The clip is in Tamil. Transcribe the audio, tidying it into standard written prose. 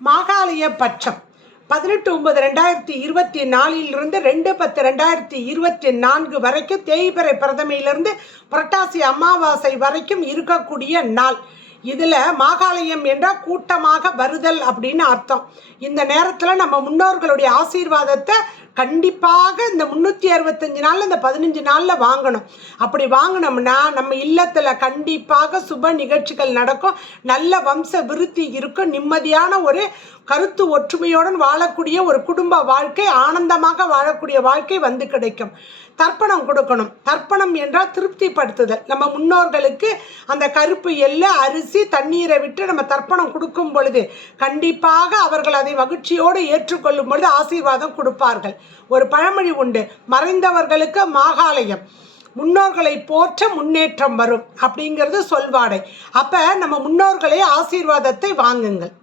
மாகாளய பட்சம் 18/9/2024 2/10/2024 வரைக்கும் தேய்பிறை பிரதமையிலிருந்து புரட்டாசி அமாவாசை வரைக்கும் இருக்கக்கூடிய நாள். இதில் மாகாளயம் என்றால் கூட்டமாக வருதல் அப்படின்னு அர்த்தம். இந்த நேரத்தில் நம்ம முன்னோர்களுடைய ஆசீர்வாதத்தை கண்டிப்பாக இந்த 365 நாளில் இந்த 15 நாளில் வாங்கணும். அப்படி வாங்கினோம்னா நம்ம இல்லத்தில் கண்டிப்பாக சுப நிகழ்ச்சிகள் நடக்கும், நல்ல வம்ச விருத்தி இருக்கும், நிம்மதியான ஒரு கருத்து ஒற்றுமையுடன் வாழக்கூடிய ஒரு குடும்ப வாழ்க்கை, ஆனந்தமாக வாழக்கூடிய வாழ்க்கை வந்து கிடைக்கும். தர்ப்பணம் கொடுக்கணும். தர்ப்பணம் என்றால் திருப்திப்படுத்துதல். நம்ம முன்னோர்களுக்கு அந்த கருப்பு எள்ளு அரிசி தண்ணீரை விட்டு நம்ம தர்ப்பணம் கொடுக்கும் பொழுது கண்டிப்பாக அவர்கள் அதை மகிழ்ச்சியோடு ஏற்றுக்கொள்ளும் பொழுது ஆசீர்வாதம் கொடுப்பார்கள். ஒரு பழமொழி உண்டு, மறைந்தவர்களுக்கு மாகாளயம், முன்னோர்களை போற்ற முன்னேற்றம் வரும் அப்படிங்கிறது சொல்வாடை. அப்போ நம்ம முன்னோர்களை ஆசீர்வாதத்தை வாங்குங்கள்.